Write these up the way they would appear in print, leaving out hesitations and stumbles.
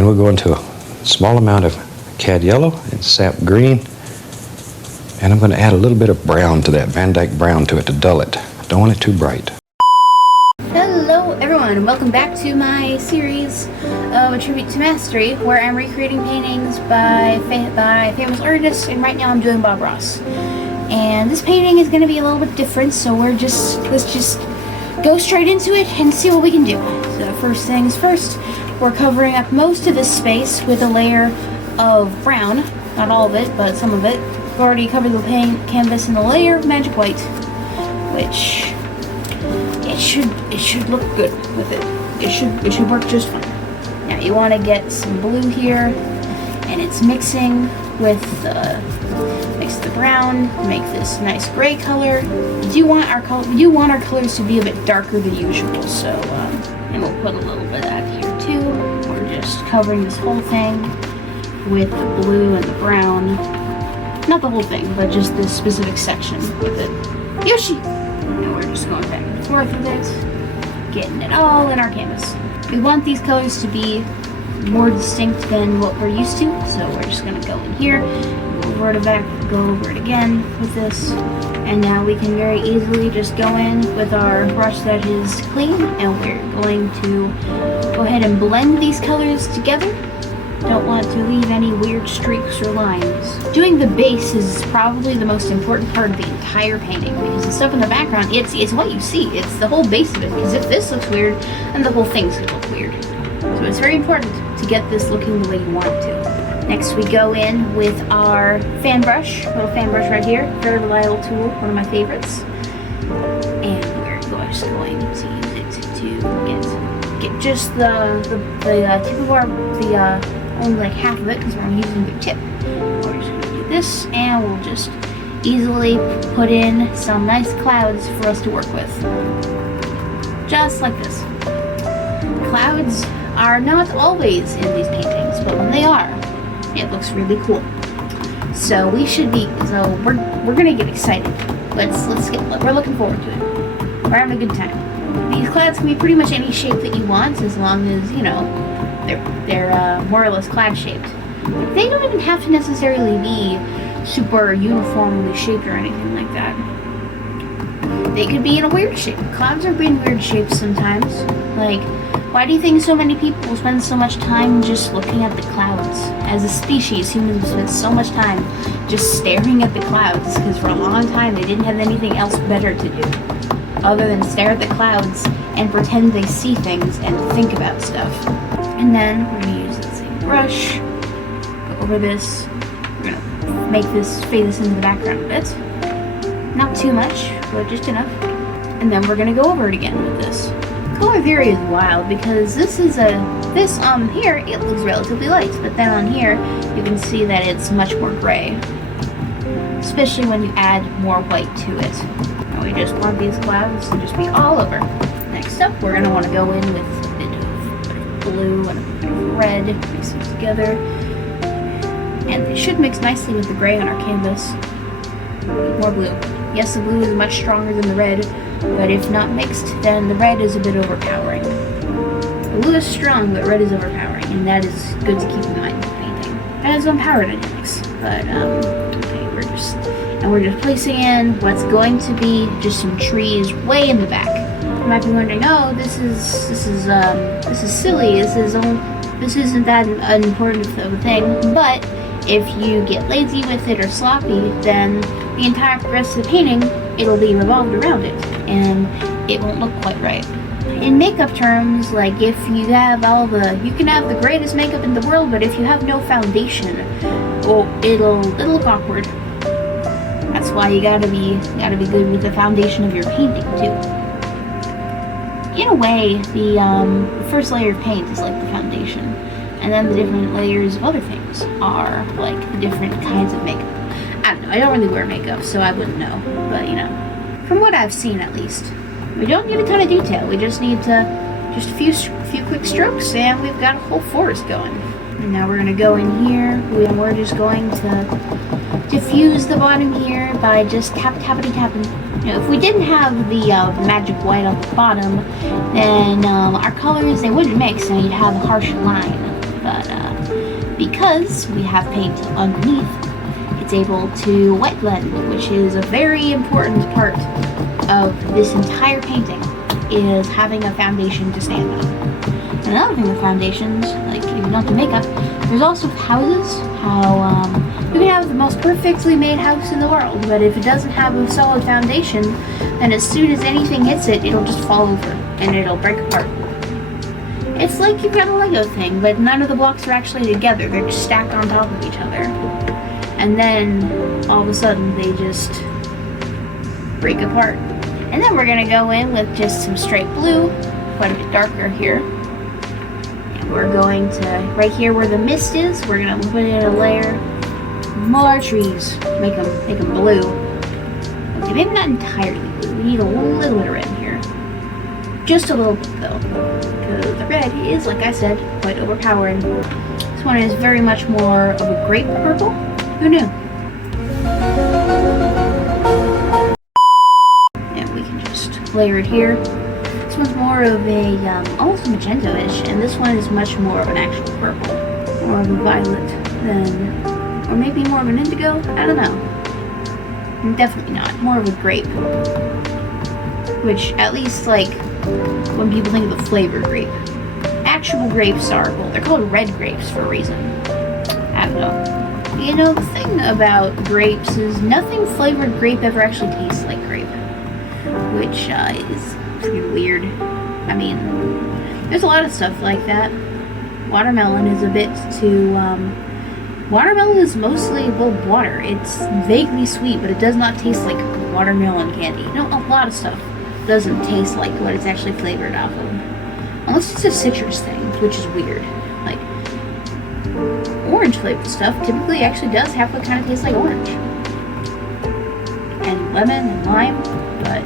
And we'll go into a small amount of cad yellow and sap green. And I'm going to add a little bit of brown to that, Van Dyke brown to it to dull it. Don't want it too bright. Hello everyone, welcome back to my series of A Tribute to Mastery, where I'm recreating paintings by famous artists, and right now I'm doing Bob Ross. And this painting is going to be a little bit different, so let's just go straight into it and see what we can do. So first things first, we're covering up most of this space with a layer of brown. Not all of it, but some of it. We've already covered the canvas in a layer of magic white, which it should look good with it. It should work just fine. Now you want to get some blue here, and it's mixing with mix the brown, make this nice gray color. We do want our colors to be a bit darker than usual, so and we'll put a little bit of that here too. We're just covering this whole thing with the blue and the brown. Not the whole thing, but just this specific section with it. Yoshi! And we're just going back and forth with it, getting it all in our canvas. We want these colors to be more distinct than what we're used to, so we're just going to go in here, go over it back, go over it again with this, and now we can very easily just go in with our brush that is clean, and we're going to go ahead and blend these colors together. Don't want to leave any weird streaks or lines. Doing the base is probably the most important part of the entire painting, because the stuff in the background, it's what you see. It's the whole base of it, because if this looks weird, then the whole thing's gonna look weird. So it's very important to get this looking the way you want it to. Next we go in with our fan brush, little fan brush right here. Very reliable tool, one of my favorites. And we're just going to use it to get just the tip of our, only like half of it, because we're using the tip. We're just going to do this, and we'll just easily put in some nice clouds for us to work with. Just like this. Clouds are not always in these paintings, but when they are, it looks really cool. So we're gonna get excited. We're looking forward to it. We're having a good time. These clouds can be pretty much any shape that you want, as long as, you know, they're more or less cloud shaped. They don't even have to necessarily be super uniformly shaped or anything like that. They could be in a weird shape. Clouds are in weird shapes sometimes. Like, why do you think so many people spend so much time just looking at the clouds? As a species, humans spend so much time just staring at the clouds, because for a long time they didn't have anything else better to do other than stare at the clouds and pretend they see things and think about stuff. And then we're going to use the same brush, go over this. We're going to make this, fade this into the background a bit. Not too much, but just enough. And then we're going to go over it again with this. Color theory is wild, because here it looks relatively light, but then on here you can see that it's much more gray, especially when you add more white to it. And we just want these clouds to just be all over. Next up, we're going to want to go in with a bit of blue and a bit of red, mix them together, and they should mix nicely with the gray on our canvas. More blue. Yes, the blue is much stronger than the red, but if not mixed, then the red is a bit overpowering. Blue is strong, but red is overpowering, and that is good to keep in mind in painting. That is on power dynamics, but okay, we're just placing in what's going to be just some trees way in the back. You might be wondering, oh, this is silly. This isn't that unimportant of a thing. But if you get lazy with it or sloppy, then the entire rest of the painting, it'll be revolved around it, and it won't look quite right. In makeup terms, like, if you have you can have the greatest makeup in the world, but if you have no foundation, well, it'll look awkward. That's why you gotta be good with the foundation of your painting too. In a way, the first layer of paint is like the foundation, and then the different layers of other things are like the different kinds of makeup. I don't know, I don't really wear makeup, so I wouldn't know, but you know, from what I've seen at least. We don't need a ton of detail, we just need just a few quick strokes, and we've got a whole forest going. And now we're going to go in here, and we're just going to diffuse the bottom here by just tappity-tapping. You know, if we didn't have the magic white on the bottom, then our colors, they wouldn't mix, and you'd have a harsh line. But because we have paint underneath, it's able to wet blend, which is a very important part of this entire painting, is having a foundation to stand on. And another thing with foundations, like even not the makeup, there's also houses. How you can have the most perfectly made house in the world, but if it doesn't have a solid foundation, then as soon as anything hits it, it'll just fall over and it'll break apart. It's like you've got a Lego thing, but none of the blocks are actually together. They're just stacked on top of each other. And then all of a sudden they just break apart. And then we're gonna go in with just some straight blue, quite a bit darker here. And we're going to, right here where the mist is, we're gonna put in a layer more trees, make them blue. Okay, maybe not entirely blue. We need a little bit of red here. Just a little bit though, because the red is, like I said, quite overpowering. This one is very much more of a grape purple. Who knew? And we can just layer it here. This one's more of a, almost magenta-ish, and this one is much more of an actual purple. More of a violet than, or maybe more of an indigo? I don't know. Definitely not. More of a grape. Which, at least, like, when people think of the flavored grape. Actual grapes are, well, they're called red grapes for a reason. I don't know. You know, the thing about grapes is nothing flavored grape ever actually tastes like grape. Which, is pretty weird. I mean, there's a lot of stuff like that. Watermelon is a bit too, watermelon is mostly, well, water. It's vaguely sweet, but it does not taste like watermelon candy. You know, a lot of stuff doesn't taste like what it's actually flavored off of. Unless it's a citrus thing, which is weird. Like, orange flavored stuff typically actually does have what kind of tastes like orange. And lemon and lime, but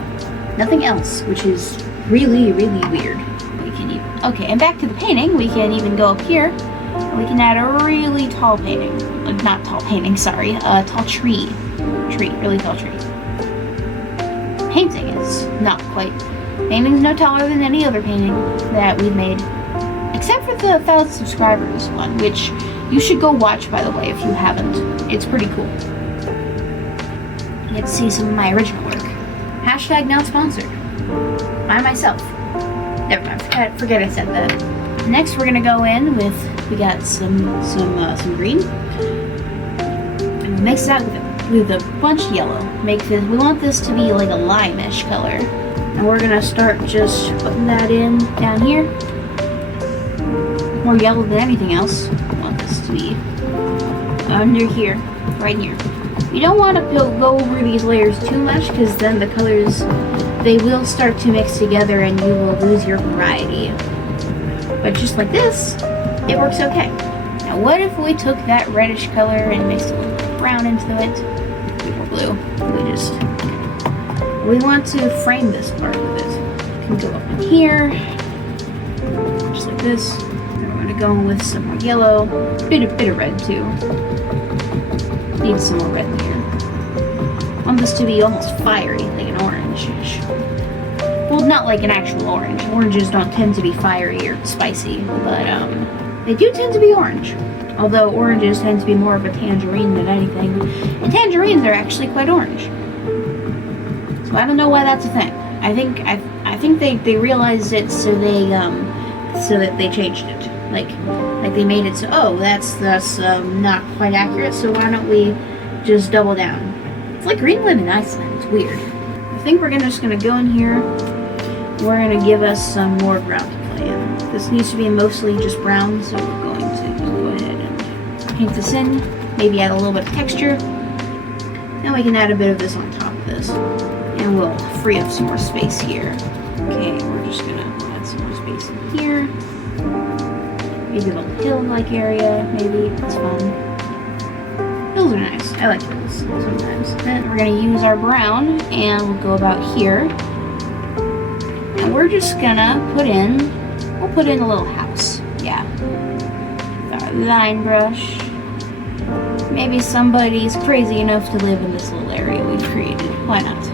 nothing else, which is really, really weird. We can even, okay, and back to the painting, we can even go up here, and we can add a really tall painting. Not tall painting, sorry, a tall tree. Really tall tree. Painting is not quite. Painting's no taller than any other painting that we've made. Except for the 1,000 subscribers one, which you should go watch, by the way, if you haven't. It's pretty cool. You get to see some of my original work. Hashtag not sponsored. By myself. Never mind, forget I said that. Next we're gonna go in with, we got some green. And we'll mix that with a bunch of yellow. We want this to be like a lime-ish color. And we're gonna start just putting that in down here. More yellow than anything else. I want this to be under here, right here. You don't want to go over these layers too much, because then the colors, they will start to mix together and you will lose your variety. But just like this, it works okay. Now what if we took that reddish color and mixed a little bit of brown into it? Or blue. We want to frame this part with it. We can go up in here, just like this. Then we're going to go with some more yellow, bit of red too. Need some more red in here. I want this to be almost fiery, like an orange. Well, not like an actual orange. Oranges don't tend to be fiery or spicy, but they do tend to be orange. Although oranges tend to be more of a tangerine than anything, and tangerines are actually quite orange. So I don't know why that's a thing. I think they realized it, so that they changed it. Like they made it so, oh, that's not quite accurate, so why don't we just double down? It's like Greenland and Iceland. It's weird. I think we're just gonna go in here. We're gonna give us some more brown to play in. This needs to be mostly just brown, so we're going to just go ahead and paint this in. Maybe add a little bit of texture. Now we can add a bit of this on top of this, and we'll free up some more space here. Okay, we're just gonna add some more space in here. Maybe a little hill-like area, maybe. That's fun. Hills are nice. I like hills sometimes. Then we're gonna use our brown, and we'll go about here. And we're just gonna we'll put in a little house. Yeah. With our line brush. Maybe somebody's crazy enough to live in this little area we've created. Why not?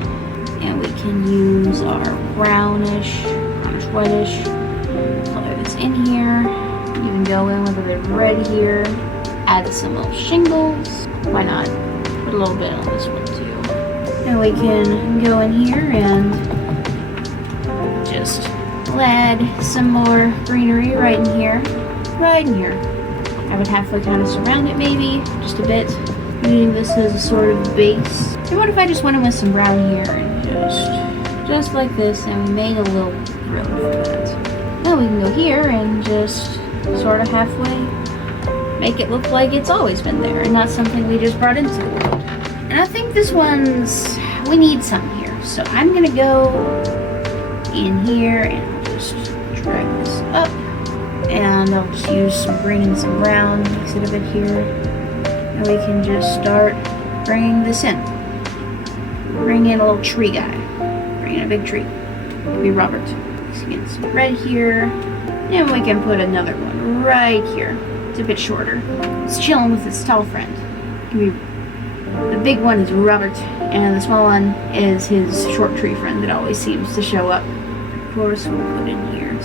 And we can use our brownish, whitish. Color this in here. Even go in with a bit of red here. add some little shingles. Why not? Put a little bit on this one too. Now we can go in here and just add some more greenery right in here. Right in here. I would halfway kind of surround it maybe, just a bit. Using this as a sort of base. And what if I just went in with some brown here and just like this, and we made a little road for that. Now we can go here and just sort of halfway make it look like it's always been there and not something we just brought into the world. And I think this one's, we need some here. So I'm gonna go in here and I'll just drag this up. And I'll just use some green and some brown, mix it a bit here. And we can just start bringing this in. Bring in a little tree guy. Bring in a big tree. Could be Robert. Let's get some red here. And we can put another one right here. It's a bit shorter. It's chilling with its tall friend. The big one is Robert, and the small one is his short tree friend that always seems to show up. Of course, we'll put in here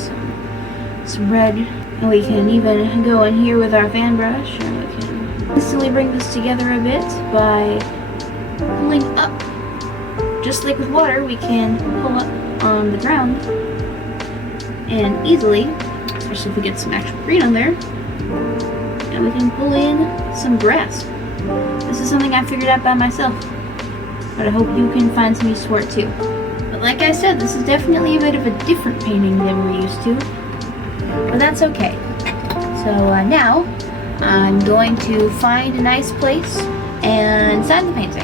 some red. And we can even go in here with our fan brush, and we can instantly bring this together a bit by pulling up. Just like with water, we can pull up on the ground and easily, especially if we get some actual green on there, and we can pull in some grass. This is something I figured out by myself, but I hope you can find some use for it too. But like I said, this is definitely a bit of a different painting than we're used to, but that's okay. So now I'm going to find a nice place and sign the painting.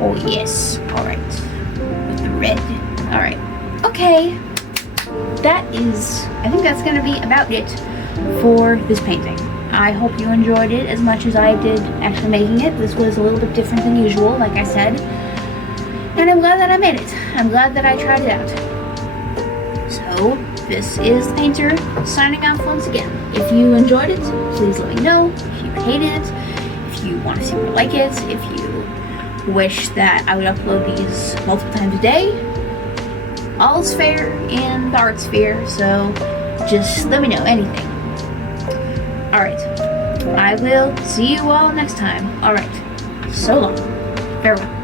Oh yes, alright. With the red. Alright. Okay. I think that's going to be about it for this painting. I hope you enjoyed it as much as I did actually making it. This was a little bit different than usual, like I said. And I'm glad that I made it. I'm glad that I tried it out. So, this is the painter signing off once again. If you enjoyed it, please let me know. If you hated it, if you want to see more like it, if you wish that I would upload these multiple times a day, all's fair in the art sphere, so just let me know, anything. Alright, I will see you all next time. Alright, so long. Farewell.